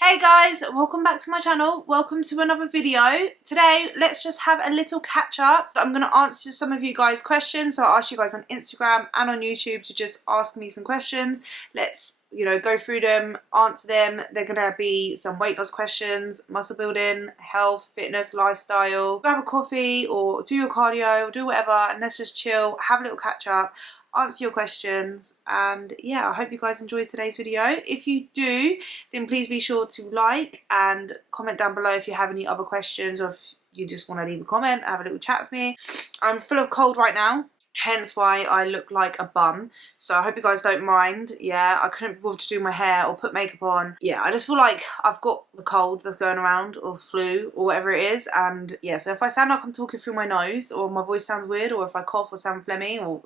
Hey guys, welcome back to my channel. Welcome to another video. Today, let's just have a little catch up. I'm going to answer some of you guys' questions. So I asked you guys on Instagram and on YouTube to just ask me some questions. Let's, go through them, answer them. They're going to be some weight loss questions, muscle building, health, fitness, lifestyle. Grab a coffee or do your cardio or do whatever and let's just chill, have a little catch up, answer your questions, and yeah, I hope you guys enjoyed today's video. If you do, then please be sure to like and comment down below if you have any other questions or if you just want to leave a comment, have a little chat with me. I'm full of cold right now, hence why I look like a bum, so I hope you guys don't mind. Yeah, I couldn't be bothered to do my hair or put makeup on. Yeah, I just feel like I've got the cold that's going around, or the flu, or whatever it is, and yeah, so if I sound like I'm talking through my nose, or my voice sounds weird, or if I cough or sound phlegmy, or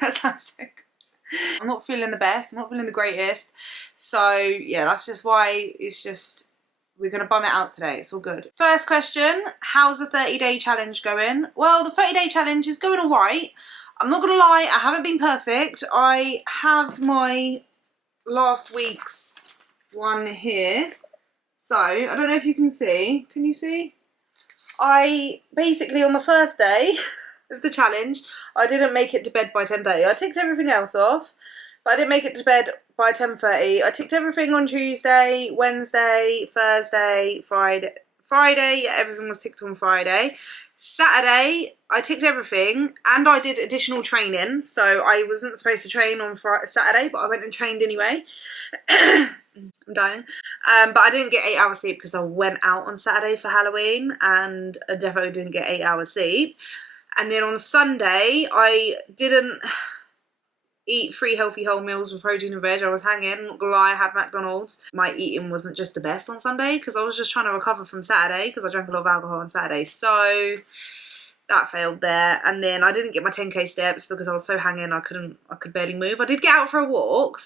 that sounds so gross. I'm not feeling the best, I'm not feeling the greatest. So yeah, that's just why we're gonna bum it out today. It's all good. First question, how's the 30-day challenge going? Well, the 30-day challenge is going alright. I'm not gonna lie, I haven't been perfect. I have my last week's one here. So, I don't know if you can see. Can you see? I basically, on the first day of the challenge, I didn't make it to bed by 10:30. I ticked everything else off, but I didn't make it to bed by 10:30. I ticked everything on Tuesday, Wednesday, Thursday, Friday. Yeah, everything was ticked on Friday. Saturday, I ticked everything, and I did additional training. So I wasn't supposed to train on Saturday, but I went and trained anyway. I'm dying. But I didn't get 8 hours sleep because I went out on Saturday for Halloween, and I definitely didn't get 8 hours sleep. And then on Sunday, I didn't eat 3 healthy whole meals with protein and veg. I was hanging, I'm not gonna lie, I had McDonald's. My eating wasn't just the best on Sunday because I was just trying to recover from Saturday because I drank a lot of alcohol on Saturday. So that failed there. And then I didn't get my 10k steps because I was so hanging I could barely move. I did get out for a walk,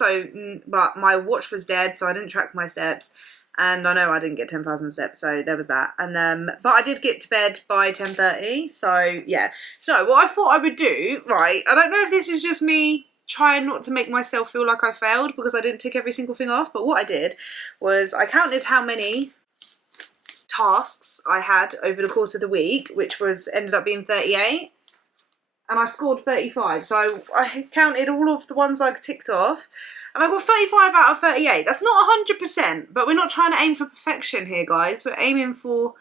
but my watch was dead, so I didn't track my steps. And I know I didn't get 10,000 steps, so there was that. And but I did get to bed by 10:30, so yeah. So what I thought I would do, right, I don't know if this is just me trying not to make myself feel like I failed because I didn't tick every single thing off, but what I did was I counted how many tasks I had over the course of the week, which ended up being 38, and I scored 35. So I counted all of the ones I ticked off, and I got 35 out of 38. That's not 100%, but we're not trying to aim for perfection here, guys. We're aiming for,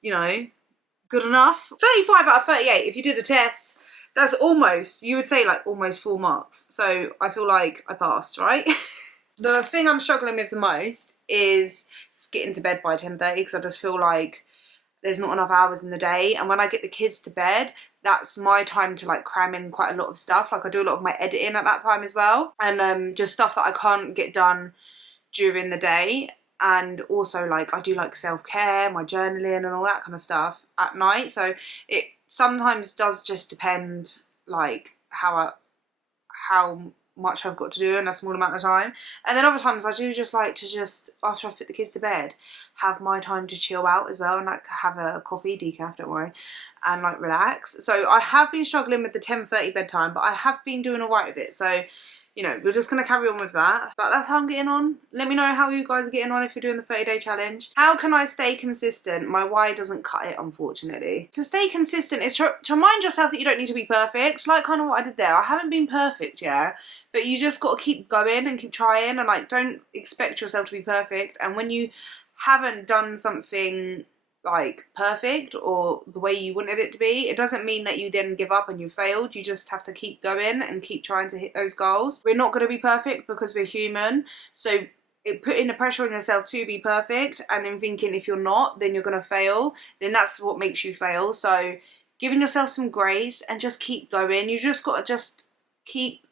good enough. 35 out of 38, if you did a test, that's almost, you would say like almost full marks. So I feel like I passed, right? The thing I'm struggling with the most is getting to bed by 10:30 because I just feel like there's not enough hours in the day. And when I get the kids to bed, that's my time to like cram in quite a lot of stuff. Like I do a lot of my editing at that time as well. And just stuff that I can't get done during the day. And also like I do like self-care, my journaling and all that kind of stuff at night. So it sometimes does just depend like how much I've got to do in a small amount of time. And then other times I do just like to after I've put the kids to bed, have my time to chill out as well and like have a coffee, decaf, don't worry, and like relax. So I have been struggling with the 10:30 bedtime, but I have been doing alright with it. So we're just going to carry on with that. But that's how I'm getting on. Let me know how you guys are getting on if you're doing the 30-day challenge. How can I stay consistent? My why doesn't cut it, unfortunately. To stay consistent is to remind yourself that you don't need to be perfect. Like kind of what I did there. I haven't been perfect, yeah. But you just got to keep going and keep trying. And like don't expect yourself to be perfect. And when you haven't done something like perfect or the way you wanted it to be, it doesn't mean that you then give up and you failed. You just have to keep going and keep trying to hit those goals. We're not going to be perfect because we're human, so putting the pressure on yourself to be perfect and then thinking if you're not then you're going to fail, then that's what makes you fail. So giving yourself some grace and just keep going. You just got to keep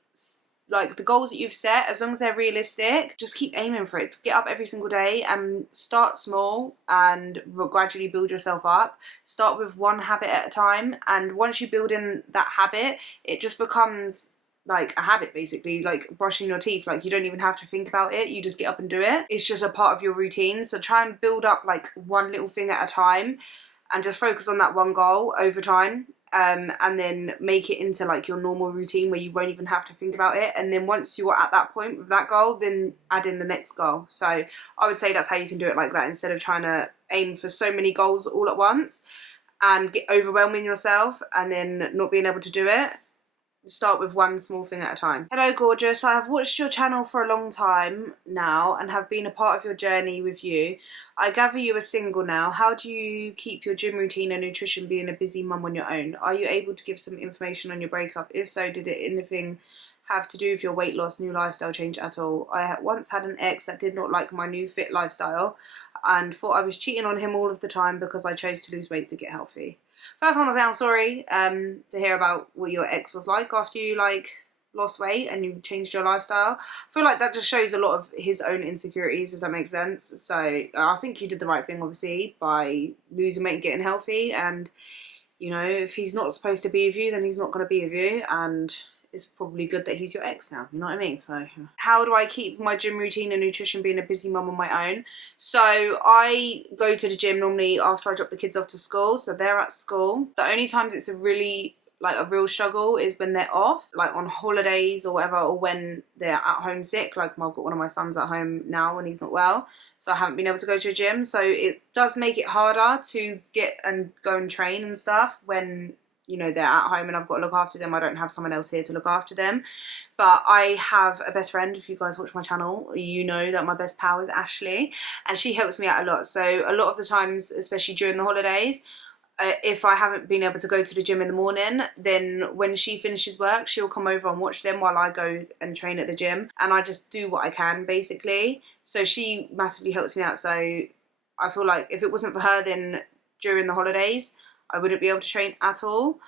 like the goals that you've set, as long as they're realistic, just keep aiming for it. Get up every single day and start small and gradually build yourself up. Start with one habit at a time, and once you build in that habit, it just becomes like a habit, basically, like brushing your teeth. Like you don't even have to think about it, you just get up and do it. It's just a part of your routine. So try and build up like one little thing at a time and just focus on that one goal over time. and then make it into like your normal routine where you won't even have to think about it. And then once you're at that point with that goal, then add in the next goal. So I would say that's how you can do it like that, instead of trying to aim for so many goals all at once and get overwhelming yourself and then not being able to do it. Start with one small thing at a time. Hello gorgeous, I have watched your channel for a long time now and have been a part of your journey with you. I gather you are single now. How do you keep your gym routine and nutrition being a busy mum on your own? Are you able to give some information on your breakup? If so, did it anything have to do with your weight loss, new lifestyle change at all? I once had an ex that did not like my new fit lifestyle and thought I was cheating on him all of the time because I chose to lose weight to get healthy. First, I want to say I'm sorry to hear about what your ex was like after you like lost weight and you changed your lifestyle. I feel like that just shows a lot of his own insecurities, if that makes sense. So I think you did the right thing, obviously, by losing weight and getting healthy. And, you know, if he's not supposed to be with you, then he's not going to be with you. And it's probably good that he's your ex now, you know what I mean? So how do I keep my gym routine and nutrition being a busy mum on my own? So I go to the gym normally after I drop the kids off to school, so they're at school. The only times it's a real struggle is when they're off, like on holidays or whatever, or when they're at home sick. Like I've got one of my sons at home now and he's not well, so I haven't been able to go to a gym. So it does make it harder to get and go and train and stuff when, you know, they're at home and I've got to look after them. I don't have someone else here to look after them. But I have a best friend. If you guys watch my channel, you know that my best pal is Ashley, and she helps me out a lot. So a lot of the times, especially during the holidays, if I haven't been able to go to the gym in the morning, then when she finishes work, she'll come over and watch them while I go and train at the gym. And I just do what I can, basically. So she massively helps me out. So I feel like if it wasn't for her, then during the holidays, I wouldn't be able to train at all.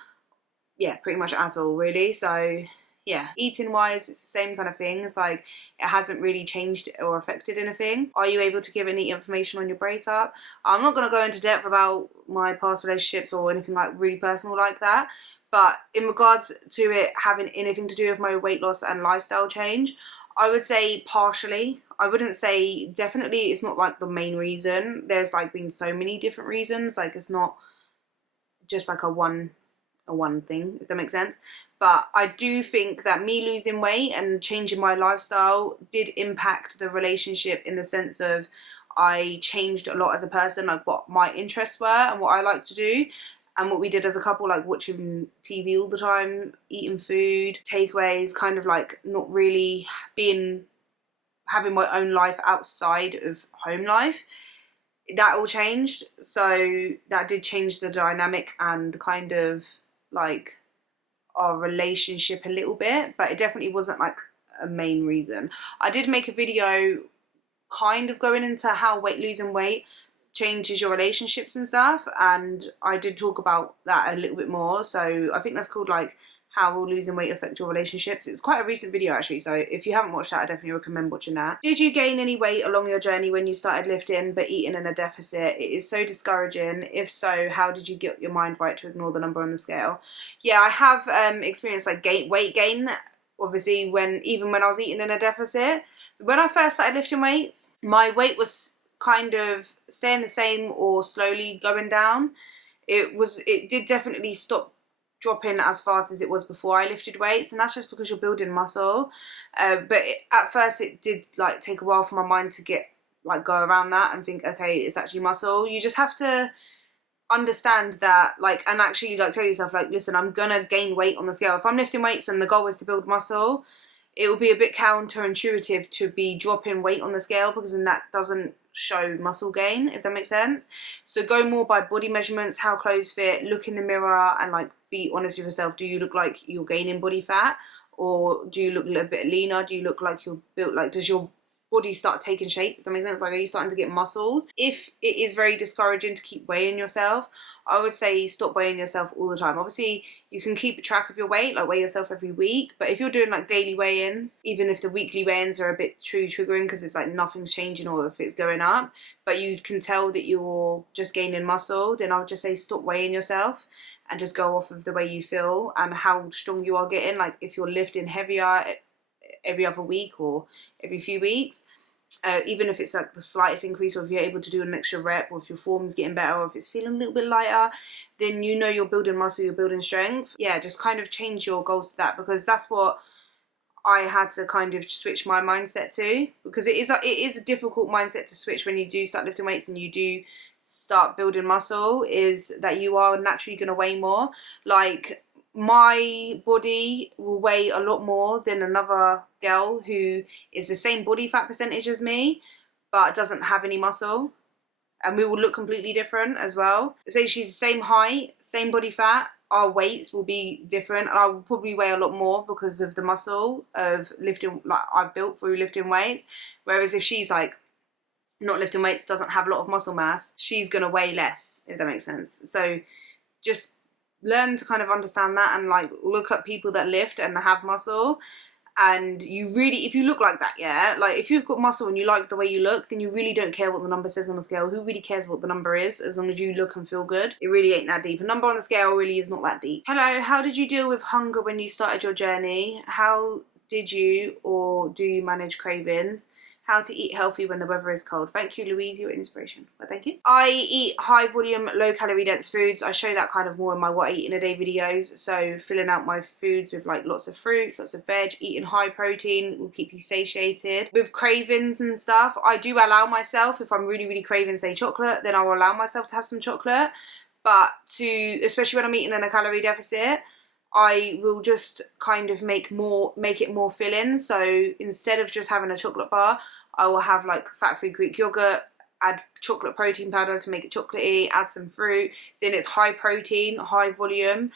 Yeah, pretty much at all, really. So yeah, eating wise, it's the same kind of thing. It's like it hasn't really changed or affected anything. Are you able to give any information on your breakup? I'm not going to go into depth about my past relationships or anything like really personal like that, but in regards to it having anything to do with my weight loss and lifestyle change, I would say partially. I wouldn't say definitely. It's not like the main reason. There's like been so many different reasons. Like it's not just like a one thing, if that makes sense. But I do think that me losing weight and changing my lifestyle did impact the relationship, in the sense of I changed a lot as a person, like what my interests were and what I like to do and what we did as a couple, like watching TV all the time, eating food, takeaways, kind of like not really having my own life outside of home life. That all changed. So that did change the dynamic and kind of like our relationship a little bit, but it definitely wasn't like a main reason. I did make a video kind of going into how losing weight changes your relationships and stuff, and I did talk about that a little bit more. So I think that's called like how will losing weight affect your relationships. It's quite a recent video actually, so if you haven't watched that, I definitely recommend watching that. Did you gain any weight along your journey when you started lifting but eating in a deficit? It is so discouraging. If so, how did you get your mind right to ignore the number on the scale? Yeah, I have experienced like weight gain, obviously, even when I was eating in a deficit. When I first started lifting weights, my weight was kind of staying the same or slowly going down. It did definitely stop dropping as fast as it was before I lifted weights, and that's just because you're building muscle. At first it did like take a while for my mind to go around that and think, okay, it's actually muscle. You just have to understand that, like, and actually like tell yourself, like, listen, I'm gonna gain weight on the scale. If I'm lifting weights and the goal is to build muscle, it will be a bit counterintuitive to be dropping weight on the scale, because then that doesn't show muscle gain, if that makes sense. So go more by body measurements, how clothes fit, look in the mirror and like be honest with yourself. Do you look like you're gaining body fat, or do you look a little bit leaner? Do you look like you're built, like does your body start taking shape, if that makes sense? Like, are you starting to get muscles? If it is very discouraging to keep weighing yourself, I would say stop weighing yourself all the time. Obviously you can keep track of your weight, like weigh yourself every week, but if you're doing like daily weigh-ins, even if the weekly weigh-ins are a bit triggering because it's like nothing's changing or if it's going up, but you can tell that you're just gaining muscle, then I would just say stop weighing yourself and just go off of the way you feel and how strong you are getting. Like if you're lifting heavier every other week or every few weeks, even if it's like the slightest increase, or if you're able to do an extra rep, or if your form's getting better, or if it's feeling a little bit lighter, then you know you're building muscle, you're building strength. Yeah, just kind of change your goals to that, because that's what I had to kind of switch my mindset to, because it is a difficult mindset to switch when you do start lifting weights and you do start building muscle, is that you are naturally going to weigh more. Like, my body will weigh a lot more than another girl who is the same body fat percentage as me but doesn't have any muscle, and we will look completely different as well. Say she's the same height, same body fat, our weights will be different, and I will probably weigh a lot more because of the muscle of lifting, like, I've built through lifting weights. Whereas if she's like not lifting weights, doesn't have a lot of muscle mass, she's gonna weigh less, if that makes sense. So just learn to kind of understand that, and like look at people that lift and have muscle, and you really, if you look like that, yeah, like if you've got muscle and you like the way you look, then you really don't care what the number says on the scale. Who really cares what the number is, as long as you look and feel good? It really ain't that deep. A number on the scale really is not that deep. Hello, how did you deal with hunger when you started your journey? How did you or do you manage cravings? How to eat healthy when the weather is cold. Thank you, Louise, you're an inspiration. Well, thank you. I eat high volume, low calorie dense foods. I show that kind of more in my what I eat in a day videos. So filling out my foods with like lots of fruits, lots of veg, eating high protein will keep you satiated. With cravings and stuff, I do allow myself, if I'm really, really craving, say, chocolate, then I will allow myself to have some chocolate. But especially when I'm eating in a calorie deficit, I will just kind of make it more filling. So instead of just having a chocolate bar, I will have like fat-free Greek yogurt, add chocolate protein powder to make it chocolatey, add some fruit. Then it's high protein, high volume,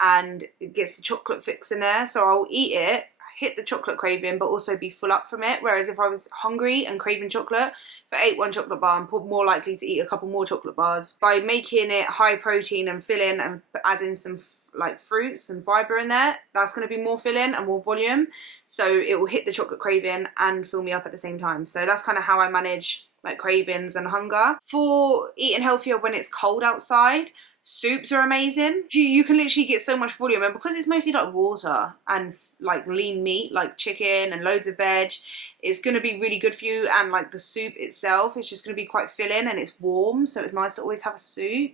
and it gets the chocolate fix in there. So I'll eat it, hit the chocolate craving, but also be full up from it. Whereas if I was hungry and craving chocolate, if I ate one chocolate bar, I'm more likely to eat a couple more chocolate bars. By making it high protein and filling and adding some like fruits and fibre in there, that's going to be more filling and more volume, so it will hit the chocolate craving and fill me up at the same time. So that's kind of how I manage like cravings and hunger. For eating healthier when it's cold outside, soups are amazing. You can literally get so much volume, and because it's mostly like water and like lean meat like chicken and loads of veg, it's going to be really good for you. And like the soup itself is just going to be quite filling, and it's warm, so it's nice to always have a soup.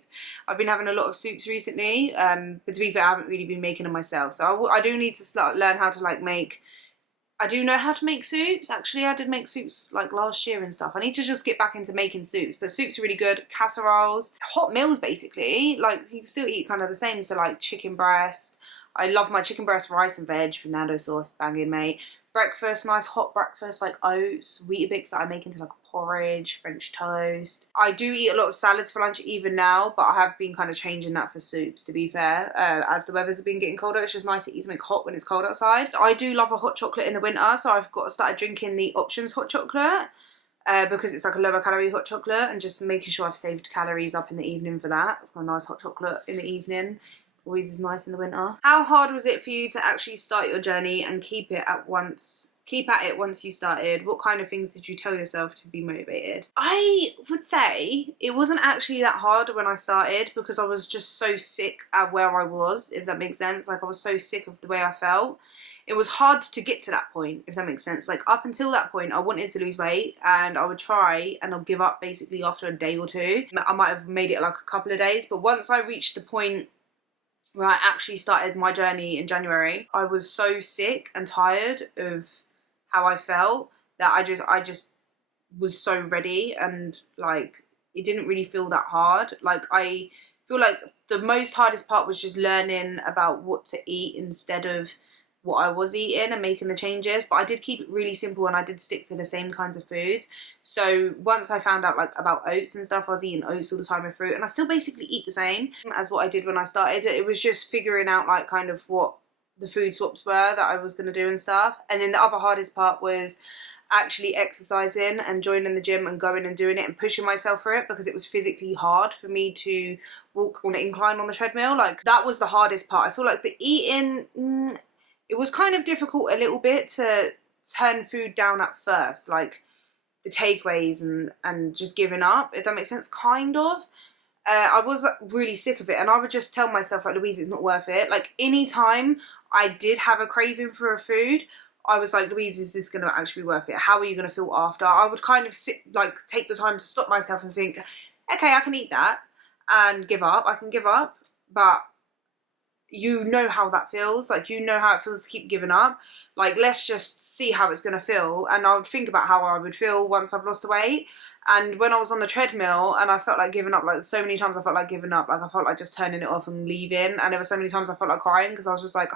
I've been having a lot of soups recently, but to be fair, I haven't really been making them myself, so I do need to learn how to like make. I do know how to make soups. Actually, I did make soups like last year and stuff. I need to just get back into making soups, but soups are really good. Casseroles, hot meals basically, like you can still eat kind of the same. So like chicken breast. I love my chicken breast, rice and veg, Fernando sauce, banging mate. Breakfast, nice hot breakfast like oats, Weetabix that I make into like a porridge, French toast. I do eat a lot of salads for lunch even now, but I have been kind of changing that for soups, to be fair. As the weathers have been getting colder, it's just nice to eat something hot when it's cold outside. I do love a hot chocolate in the winter, so I've got to start drinking the Options hot chocolate. Because it's like a lower calorie hot chocolate, and just making sure I've saved calories up in the evening for that. It's got a nice hot chocolate in the evening. Always is nice in the winter. How hard was it for you to actually start your journey and keep at it once you started? What kind of things did you tell yourself to be motivated? I would say it wasn't actually that hard when I started, because I was just so sick at where I was, if that makes sense. Like, I was so sick of the way I felt. It was hard to get to that point, if that makes sense. Like, up until that point, I wanted to lose weight, and I would try and I'll give up basically after a day or two. I might have made it like a couple of days, but once I reached the point where I actually started my journey in January, I was so sick and tired of how I felt that I just was so ready, and like it didn't really feel that hard. Like, I feel like the most hardest part was just learning about what to eat instead of what I was eating and making the changes. But I did keep it really simple, and I did stick to the same kinds of foods. So once I found out like about oats and stuff, I was eating oats all the time with fruit, and I still basically eat the same as what I did when I started. It was just figuring out like kind of what the food swaps were that I was going to do and stuff. And then the other hardest part was actually exercising and joining the gym and going and doing it and pushing myself for it, because it was physically hard for me to walk on an incline on the treadmill. Like, that was the hardest part. I feel like the eating, it was kind of difficult a little bit to turn food down at first, like the takeaways and just giving up, if that makes sense, kind of. I was really sick of it, and I would just tell myself, like, Louise, it's not worth it. Like, any time I did have a craving for a food, I was like, Louise, is this going to actually be worth it? How are you going to feel after? I would kind of take the time to stop myself and think, okay, I can eat that and give up. I can give up, but you know how that feels. Like, you know how it feels to keep giving up. Like, let's just see how it's going to feel. And I would think about how I would feel once I've lost the weight. And when I was on the treadmill and I felt like giving up, like so many times I felt like giving up, like I felt like just turning it off and leaving. And there were so many times I felt like crying because I was just like,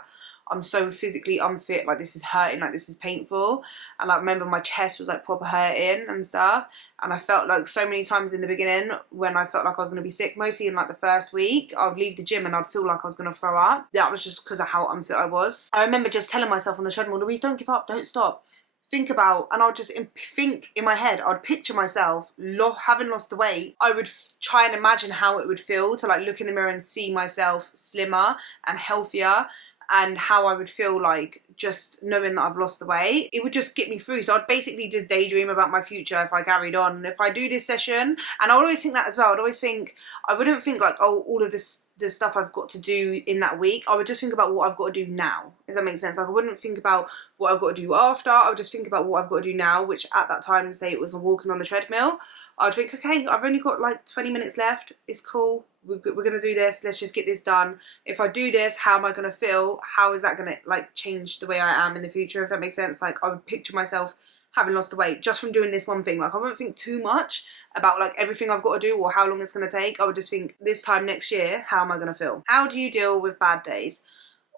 I'm so physically unfit, like this is hurting, like this is painful. And like, remember my chest was like proper hurting and stuff. And I felt like so many times in the beginning when I felt like I was going to be sick, mostly in like the first week, I would leave the gym and I'd feel like I was going to throw up. That was just because of how unfit I was. I remember just telling myself on the treadmill, Louise, don't give up, don't stop. Think about, and I'll just think in my head, I'd picture myself having lost the weight. I would try and imagine how it would feel to like look in the mirror and see myself slimmer and healthier, and how I would feel like just knowing that I've lost the weight. It would just get me through. So I'd basically just daydream about my future if I carried on. And if I do this session, and I would always think that as well, I'd always think, I wouldn't think like, oh, all of this, the stuff I've got to do in that week. I would just think about what I've got to do now, if that makes sense. Like, I wouldn't think about what I've got to do after. I would just think about what I've got to do now, which at that time, say it was walking on the treadmill, I'd think, okay, I've only got like 20 minutes left. It's cool. We're going to do this. Let's just get this done. If I do this, how am I going to feel? How is that going to like change the way I am in the future, if that makes sense? Like, I would picture myself having lost the weight just from doing this one thing. Like, I won't think too much about like everything I've got to do or how long it's going to take. I would just think, this time next year, how am I going to feel? How do you deal with bad days?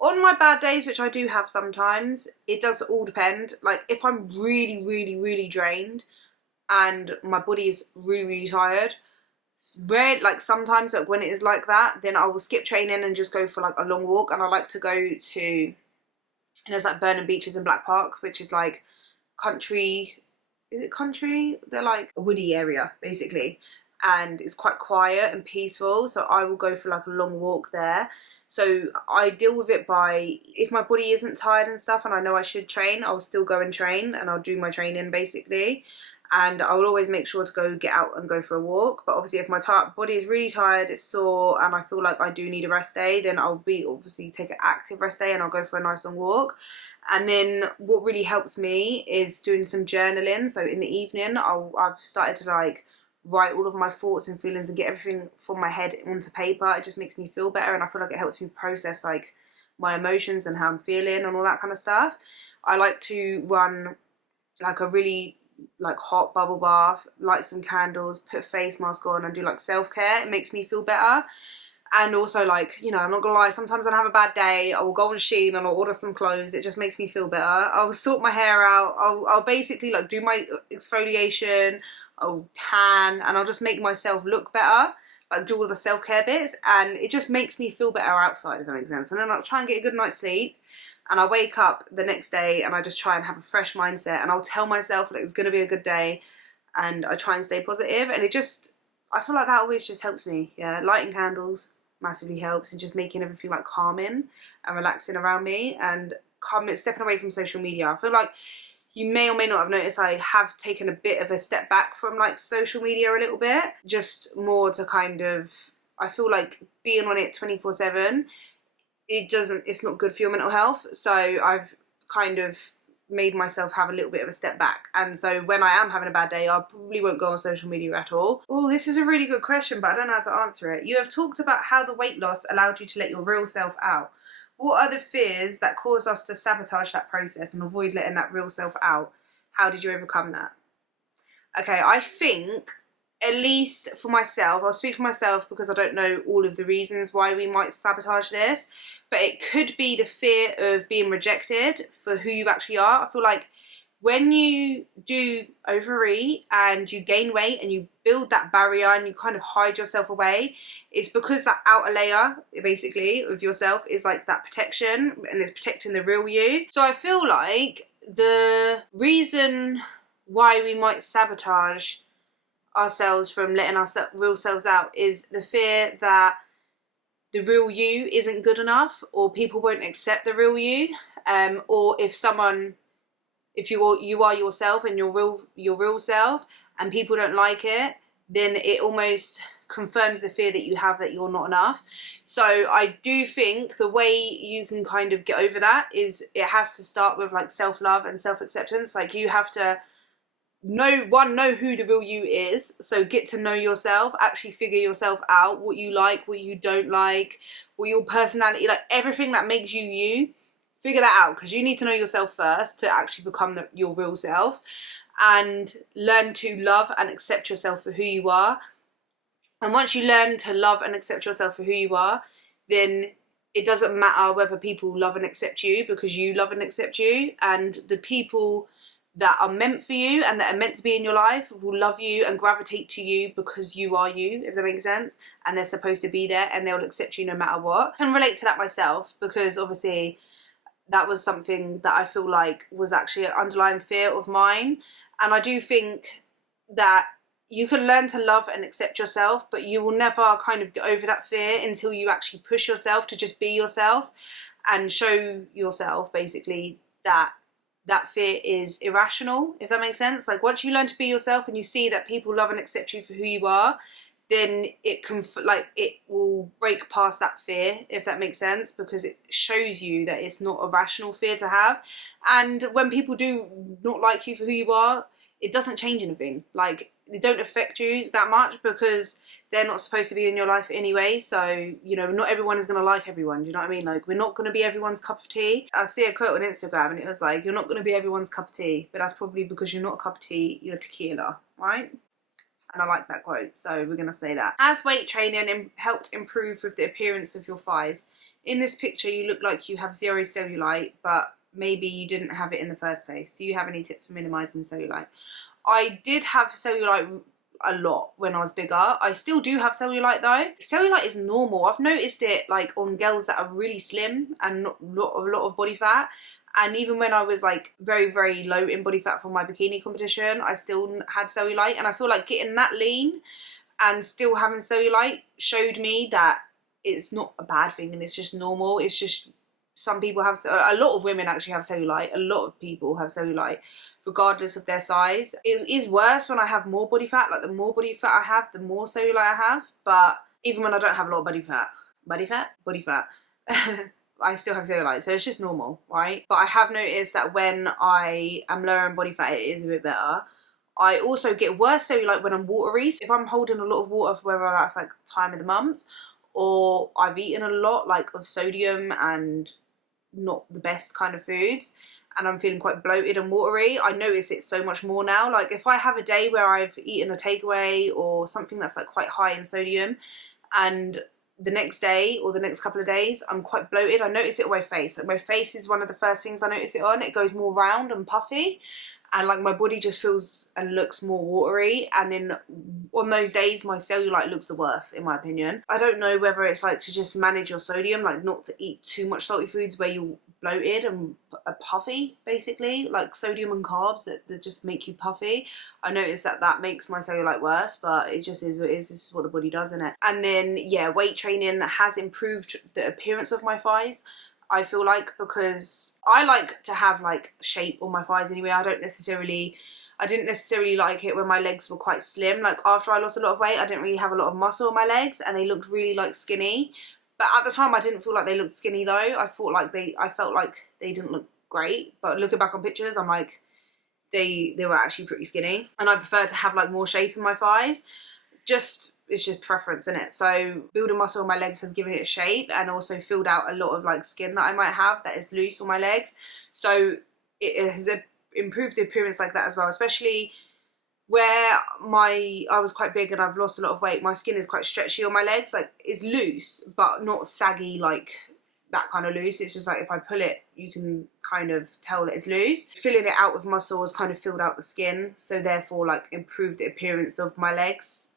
On my bad days, which I do have sometimes, it does all depend. Like, if I'm really, really, really drained and my body is really, really tired, like sometimes like when it is like that, then I will skip training and just go for like a long walk. And I like to go to, there's like Burnham Beaches in Black Park, which is like country, is it country? They're like a woody area basically, and it's quite quiet and peaceful. So I will go for like a long walk there. So I deal with it by, if my body isn't tired and stuff and I know I should train, I'll still go and train and I'll do my training basically. And I will always make sure to get out and go for a walk. But obviously if my body is really tired, it's sore, and I feel like I do need a rest day, then I'll obviously take an active rest day and I'll go for a nice long walk. And then what really helps me is doing some journaling. So in the evening, I've started to like write all of my thoughts and feelings and get everything from my head onto paper. It just makes me feel better, and I feel like it helps me process like my emotions and how I'm feeling and all that kind of stuff. I like to run like a really like hot bubble bath, light some candles, put a face mask on and do like self-care. It makes me feel better. And also, like, you know, I'm not gonna lie, sometimes when I have a bad day, I will go on Shein and I'll order some clothes. It just makes me feel better. I'll sort my hair out. I'll basically like do my exfoliation, I'll tan, and I'll just make myself look better, like do all the self-care bits, and it just makes me feel better outside, if that makes sense. And then I'll try and get a good night's sleep, and I wake up the next day and I just try and have a fresh mindset, and I'll tell myself like it's gonna be a good day, and I try and stay positive. And it just, I feel like that always just helps me. Yeah, lighting candles massively helps, and just making everything like calming and relaxing around me, and stepping away from social media. I feel like you may or may not have noticed I have taken a bit of a step back from like social media a little bit, just more to kind of, I feel like being on it 24/7, it's not good for your mental health. So I've kind of made myself have a little bit of a step back. And so when I am having a bad day, I probably won't go on social media at all. Oh, this is a really good question, but I don't know how to answer it. You have talked about how the weight loss allowed you to let your real self out. What are the fears that cause us to sabotage that process and avoid letting that real self out? How did you overcome that? Okay, I think, at least for myself, I'll speak for myself because I don't know all of the reasons why we might sabotage this, but it could be the fear of being rejected for who you actually are. I feel like when you do overeat and you gain weight and you build that barrier and you kind of hide yourself away, it's because that outer layer basically of yourself is like that protection, and it's protecting the real you. So I feel like the reason why we might sabotage ourselves from letting our real selves out is the fear that the real you isn't good enough, or people won't accept the real you, or if you are yourself and your real self and people don't like it, then it almost confirms the fear that you have that you're not enough. So I do think the way you can kind of get over that is it has to start with like self-love and self-acceptance. Like you have to know who the real you is. So get to know yourself, actually figure yourself out, what you like, what you don't like, what your personality, like everything that makes you you. Figure that out, because you need to know yourself first to actually become your real self, and learn to love and accept yourself for who you are. And once you learn to love and accept yourself for who you are, then it doesn't matter whether people love and accept you, because you love and accept you, and the people that are meant for you and that are meant to be in your life will love you and gravitate to you because you are you, if that makes sense, and they're supposed to be there and they'll accept you no matter what. I can relate to that myself, because obviously that was something that I feel like was actually an underlying fear of mine. And I do think that you can learn to love and accept yourself, but you will never kind of get over that fear until you actually push yourself to just be yourself and show yourself basically that that fear is irrational, if that makes sense. Like once you learn to be yourself and you see that people love and accept you for who you are, then it can, like, it will break past that fear, if that makes sense, because it shows you that it's not a rational fear to have. And when people do not like you for who you are, it doesn't change anything. Like, they don't affect you that much because they're not supposed to be in your life anyway. So, you know, not everyone is going to like everyone. Do you know what I mean? Like, we're not going to be everyone's cup of tea. I see a quote on Instagram and it was like, you're not going to be everyone's cup of tea, but that's probably because you're not a cup of tea, you're tequila, right? And I like that quote, so we're going to say that. Has weight training helped improve with the appearance of your thighs? In this picture, you look like you have zero cellulite, but maybe you didn't have it in the first place. Do you have any tips for minimising cellulite? I did have cellulite a lot when I was bigger. I still do have cellulite though. Cellulite is normal. I've noticed it like on girls that are really slim and not a lot of body fat. And even when I was like very, very low in body fat for my bikini competition, I still had cellulite. And I feel like getting that lean and still having cellulite showed me that it's not a bad thing and it's just normal. It's just some people have, a lot of women actually have cellulite. A lot of people have cellulite regardless of their size. It is worse when I have more body fat. Like the more body fat I have, the more cellulite I have. But even when I don't have a lot of body fat, I still have cellulite, so it's just normal, right? But I have noticed that when I am lower in body fat, it is a bit better. I also get worse cellulite when I'm watery. So if I'm holding a lot of water, whether that's like time of the month, or I've eaten a lot like of sodium and not the best kind of foods, and I'm feeling quite bloated and watery, I notice it so much more now. Like if I have a day where I've eaten a takeaway or something that's like quite high in sodium, and the next day or the next couple of days I'm quite bloated, I notice it on my face. Like my face is one of the first things I notice it on. It goes more round and puffy, and like my body just feels and looks more watery, and then on those days my cellulite looks the worst in my opinion. I don't know whether it's like to just manage your sodium, like not to eat too much salty foods where you're bloated and puffy, basically, like sodium and carbs that just make you puffy. I noticed that makes my cellulite worse, but it just is what it is. This is what the body does, isn't it? And then yeah, weight training has improved the appearance of my thighs, I feel like, because I like to have like shape on my thighs anyway. I didn't necessarily like it when my legs were quite slim. Like after I lost a lot of weight, I didn't really have a lot of muscle on my legs and they looked really like skinny. But at the time I didn't feel like they looked skinny though. I felt like they didn't look great. But looking back on pictures, I'm like, they were actually pretty skinny. And I prefer to have like more shape in my thighs. It's just preference, isn't it? So building muscle on my legs has given it a shape and also filled out a lot of like skin that I might have that is loose on my legs. So it has improved the appearance like that as well, especially where I was quite big and I've lost a lot of weight. My skin is quite stretchy on my legs. Like it's loose, but not saggy like that kind of loose. It's just like if I pull it, you can kind of tell that it's loose. Filling it out with muscle has kind of filled out the skin, so therefore like improved the appearance of my legs,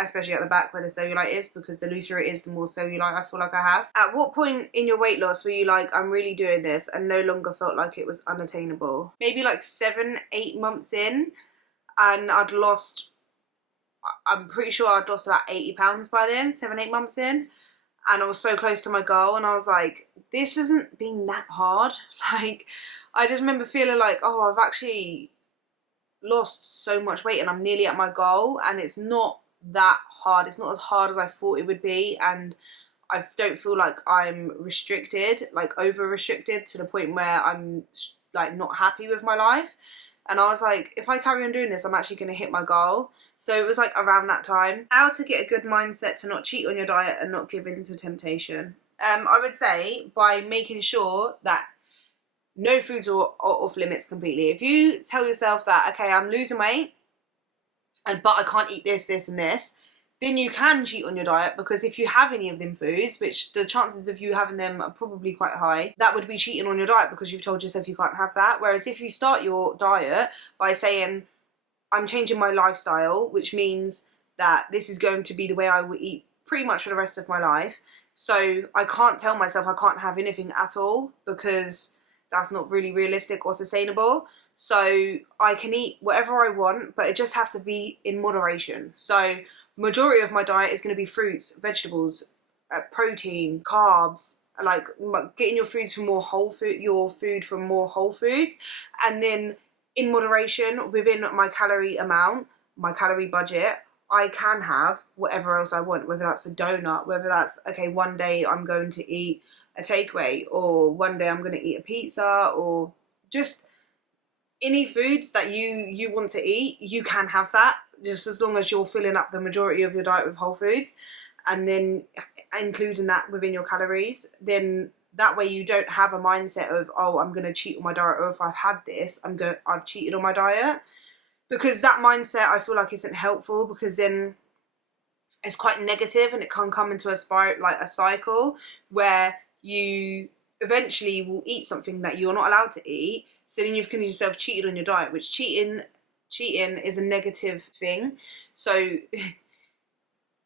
especially at the back where the cellulite is, because the looser it is, the more cellulite I feel like I have. At what point in your weight loss were you like, I'm really doing this, and no longer felt like it was unattainable? Maybe like 7-8 months in, and I'm pretty sure I'd lost about 80 pounds by then, 7-8 months in. And I was so close to my goal, and I was like, this isn't being that hard. Like, I just remember feeling like, oh, I've actually lost so much weight and I'm nearly at my goal, and it's not that hard. It's not as hard as I thought it would be, and I don't feel like I'm restricted, like over restricted to the point where I'm like not happy with my life. And I was like, if I carry on doing this, I'm actually going to hit my goal. So it was like around that time. How to get a good mindset to not cheat on your diet and not give in to temptation. I would say by making sure that no foods are off limits completely. If you tell yourself that, okay, I'm losing weight, but I can't eat this, this and this, then you can cheat on your diet, because if you have any of them foods, which the chances of you having them are probably quite high, that would be cheating on your diet because you've told yourself you can't have that. Whereas if you start your diet by saying, I'm changing my lifestyle, which means that this is going to be the way I will eat pretty much for the rest of my life. So I can't tell myself I can't have anything at all, because that's not really realistic or sustainable. So I can eat whatever I want, but it just have to be in moderation. So majority of my diet is going to be fruits, vegetables, protein, carbs, like getting your foods from more whole food, your food from more whole foods, and then in moderation within my calorie amount, my calorie budget, I can have whatever else I want, whether that's a donut, whether that's, okay, one day I'm going to eat a takeaway, or one day I'm going to eat a pizza, or just any foods that you want to eat, you can have that, just as long as you're filling up the majority of your diet with whole foods, and then including that within your calories. Then that way you don't have a mindset of, oh, I'm going to cheat on my diet, or if I've had this, I've cheated on my diet, because that mindset I feel like isn't helpful, because then it's quite negative and it can come into a spiral, like a cycle, where you eventually will eat something that you're not allowed to eat. So then you've considered yourself cheated on your diet, which cheating is a negative thing. So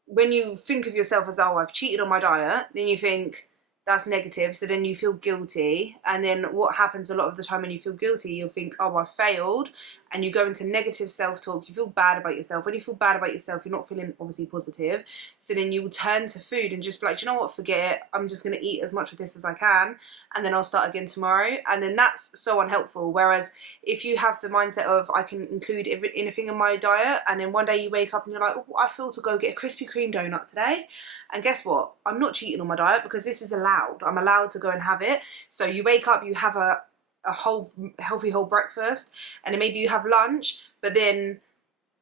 when you think of yourself as, oh, I've cheated on my diet, then you think that's negative. So then you feel guilty. And then what happens a lot of the time when you feel guilty, you'll think, oh, I failed. And you go into negative self-talk. You feel bad about yourself. When you feel bad about yourself, you're not feeling obviously positive. So then you will turn to food and just be like, do you know what, forget it. I'm just going to eat as much of this as I can, and then I'll start again tomorrow. And then that's so unhelpful. Whereas if you have the mindset of, I can include anything in my diet, and then one day you wake up and you're like, oh, I feel to go get a Krispy Kreme donut today. And guess what? I'm not cheating on my diet, because this is allowed. I'm allowed to go and have it. So you wake up, you have a healthy whole breakfast, and then maybe you have lunch, but then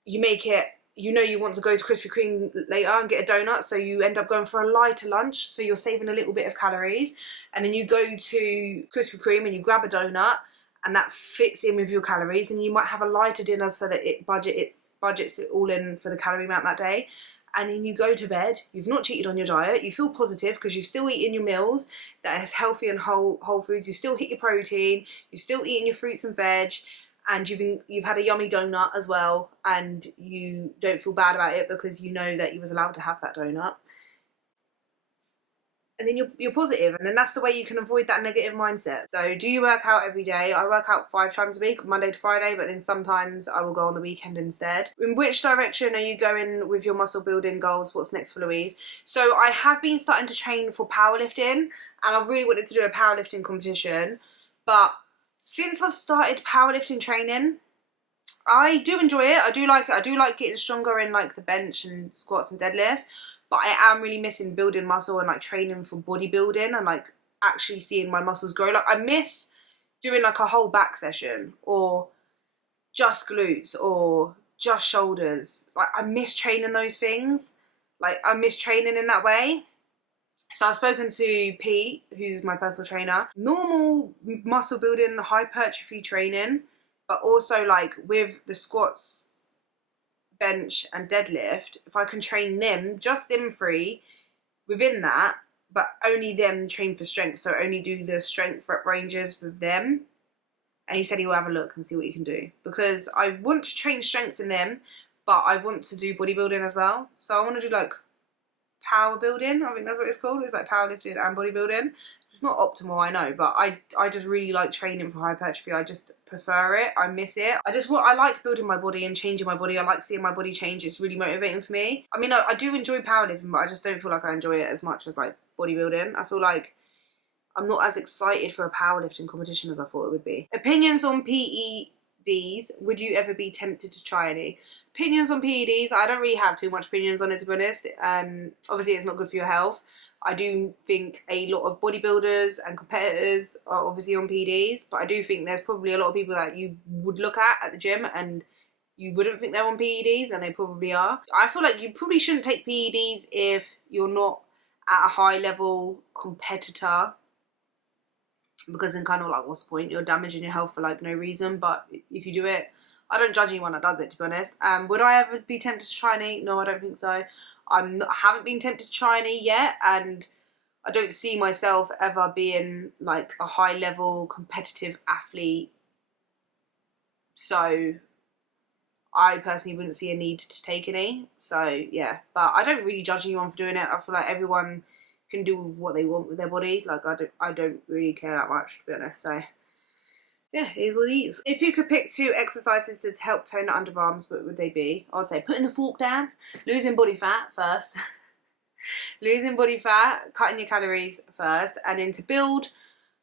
you make it, you know, you want to go to Krispy Kreme later and get a donut, so you end up going for a lighter lunch, so you're saving a little bit of calories. And then you go to Krispy Kreme and you grab a donut, and that fits in with your calories, and you might have a lighter dinner so that it budgets it all in for the calorie amount that day. And then you go to bed, you've not cheated on your diet, you feel positive because you've still eaten your meals that is healthy and whole foods, you've still hit your protein, you've still eaten your fruits and veg, and you've had a yummy donut as well, and you don't feel bad about it because you know that you was allowed to have that donut. And then you're positive, and then that's the way you can avoid that negative mindset. So do you work out every day? I work out 5 times a week, Monday to Friday, but then sometimes I will go on the weekend instead. In which direction are you going with your muscle building goals? What's next for Louise? So I have been starting to train for powerlifting, and I really wanted to do a powerlifting competition, but since I've started powerlifting training, I do enjoy it. I do like it. I do like getting stronger in like the bench and squats and deadlifts. But I am really missing building muscle and like training for bodybuilding and like actually seeing my muscles grow. Like I miss doing like a whole back session, or just glutes, or just shoulders. Like I miss training those things. Like I miss training in that way. So I've spoken to Pete, who's my personal trainer. Normal muscle building, hypertrophy training, but also like with the squats, bench and deadlift, if I can train them, just them 3 within that, but only them train for strength, so only do the strength rep ranges with them. And he said he will have a look and see what he can do, because I want to train strength in them, but I want to do bodybuilding as well. So I want to do like power building, I think that's what it's called. It's like powerlifting and bodybuilding. It's not optimal, I know, but I just really like training for hypertrophy. I just prefer it. I miss it. I like building my body and changing my body. I like seeing my body change. It's really motivating for me. I mean, I do enjoy powerlifting, but I just don't feel like I enjoy it as much as like bodybuilding. I feel like I'm not as excited for a powerlifting competition as I thought it would be. Opinions on PEDs. Would you ever be tempted to try any? Opinions on PEDs, I don't really have too much opinions on it, to be honest. Obviously it's not good for your health. I do think a lot of bodybuilders and competitors are obviously on PEDs, but I do think there's probably a lot of people that you would look at the gym and you wouldn't think they're on PEDs, and they probably are. I feel like you probably shouldn't take PEDs if you're not at a high level competitor, because then kind of like, what's the point? You're damaging your health for like no reason. But if you do it, I don't judge anyone that does it, to be honest. Would I ever be tempted to try and eat? No, I don't think so. I haven't been tempted to try and eat yet, and I don't see myself ever being like a high level competitive athlete. So I personally wouldn't see a need to take any. So yeah, but I don't really judge anyone for doing it. I feel like everyone can do what they want with their body. Like I don't really care that much, to be honest. So yeah, it is what it is. If you could pick 2 exercises to help tone the underarms, what would they be? I'd say putting the fork down, losing body fat first, losing body fat, cutting your calories first, and then to build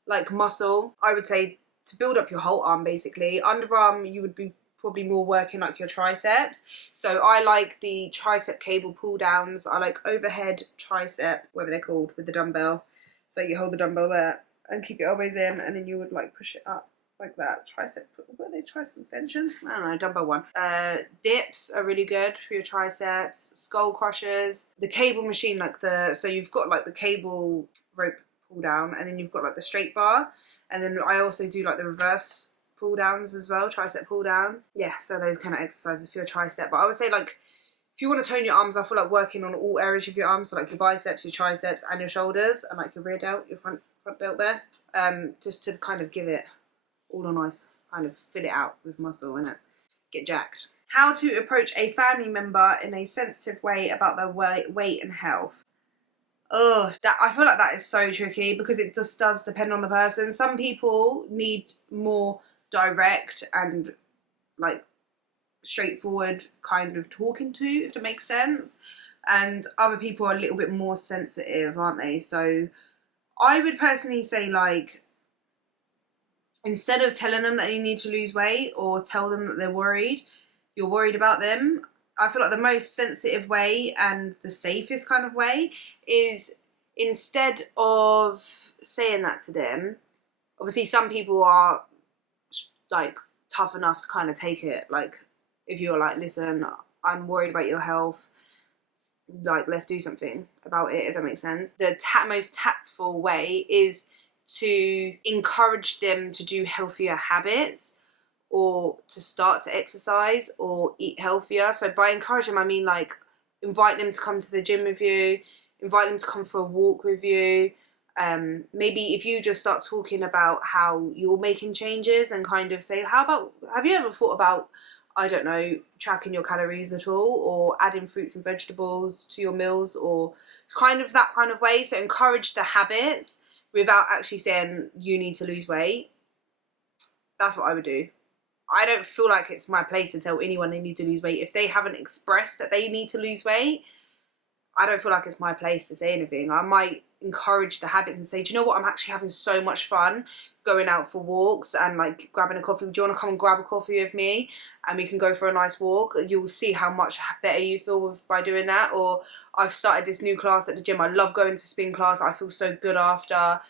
like muscle, I would say to build up your whole arm basically. Underarm, you would be probably more working like your triceps. So I like the tricep cable pull downs. I like overhead tricep, whatever they're called, with the dumbbell. So you hold the dumbbell there and keep your elbows in, and then you would like push it up like that. Tricep, what are they, tricep extension? I don't know, dumbbell one. Dips are really good for your triceps. Skull crushers. The cable machine, like so you've got like the cable rope pull down, and then you've got like the straight bar. And then I also do like the reverse pull downs as well, tricep pull downs. Yeah, so those kind of exercises for your tricep. But I would say like, if you want to tone your arms, I feel like working on all areas of your arms, so like your biceps, your triceps, and your shoulders, and like your rear delt, your front delt there, just to kind of give it all a nice, kind of fill it out with muscle, innit? Get jacked. How to approach a family member in a sensitive way about their weight and health. Oh, I feel like that is so tricky, because it just does depend on the person. Some people need more direct and like straightforward kind of talking to, if that makes sense, and other people are a little bit more sensitive, aren't they? So I would personally say, like, instead of telling them that you need to lose weight or tell them that you're worried about them, I feel like the most sensitive way and the safest kind of way is, instead of saying that to them, obviously some people are like tough enough to kind of take it. Like, if you're like, listen, I'm worried about your health, like, let's do something about it, if that makes sense. The most tactful way is to encourage them to do healthier habits, or to start to exercise or eat healthier. So by encourage them, I mean like invite them to come to the gym with you, invite them to come for a walk with you. Maybe if you just start talking about how you're making changes, and kind of say, how about, have you ever thought about, I don't know, tracking your calories at all, or adding fruits and vegetables to your meals, or kind of that kind of way. So encourage the habits without actually saying you need to lose weight. That's what I would do. I don't feel like it's my place to tell anyone they need to lose weight. If they haven't expressed that they need to lose weight, I don't feel like it's my place to say anything. I might encourage the habits and say, do you know what, I'm actually having so much fun going out for walks and like grabbing a coffee. Do you want to come and grab a coffee with me and we can go for a nice walk? You'll see how much better you feel by doing that. Or I've started this new class at the gym. I love going to spin class. I feel so good after.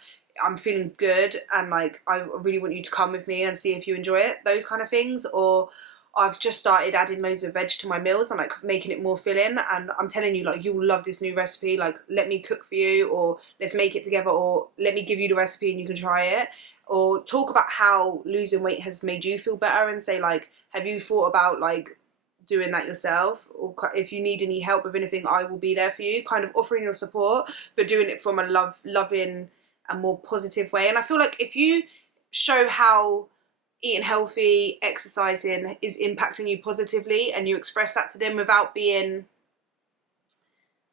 I'm feeling good, and like I really want you to come with me and see if you enjoy it. Those kind of things. Or I've just started adding loads of veg to my meals and like making it more filling, and I'm telling you, like, you will love this new recipe. Like, let me cook for you, or let's make it together, or let me give you the recipe and you can try it. Or talk about how losing weight has made you feel better, and say like, have you thought about like doing that yourself? Or if you need any help with anything, I will be there for you. Kind of offering your support, but doing it from a loving and more positive way. And I feel like if you show how eating healthy, exercising is impacting you positively, and you express that to them without being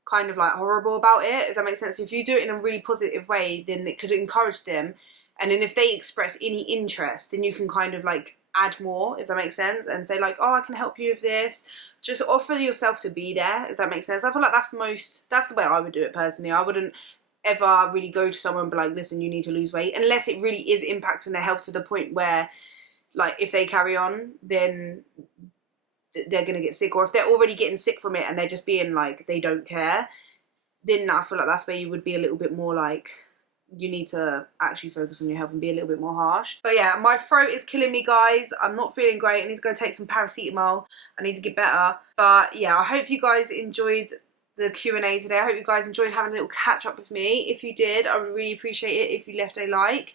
kind of like horrible about it, if that makes sense. If you do it in a really positive way, then it could encourage them. And then if they express any interest, then you can kind of like add more, if that makes sense, and say like, oh, I can help you with this. Just offer yourself to be there, if that makes sense. I feel like that's the way I would do it personally. I wouldn't ever really go to someone and be like, listen, you need to lose weight, unless it really is impacting their health to the point where, like, if they carry on, then they're going to get sick, or if they're already getting sick from it and they're just being like, they don't care, then I feel like that's where you would be a little bit more like, you need to actually focus on your health and be a little bit more harsh. But yeah, my throat is killing me, guys. I'm not feeling great. I need to go take some paracetamol. I need to get better. But yeah, I hope you guys enjoyed the Q&A today. I hope you guys enjoyed having a little catch up with me. If you did, I would really appreciate it if you left a like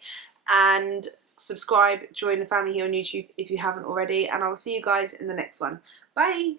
and subscribe, join the family here on YouTube if you haven't already, and I will see you guys in the next one. Bye.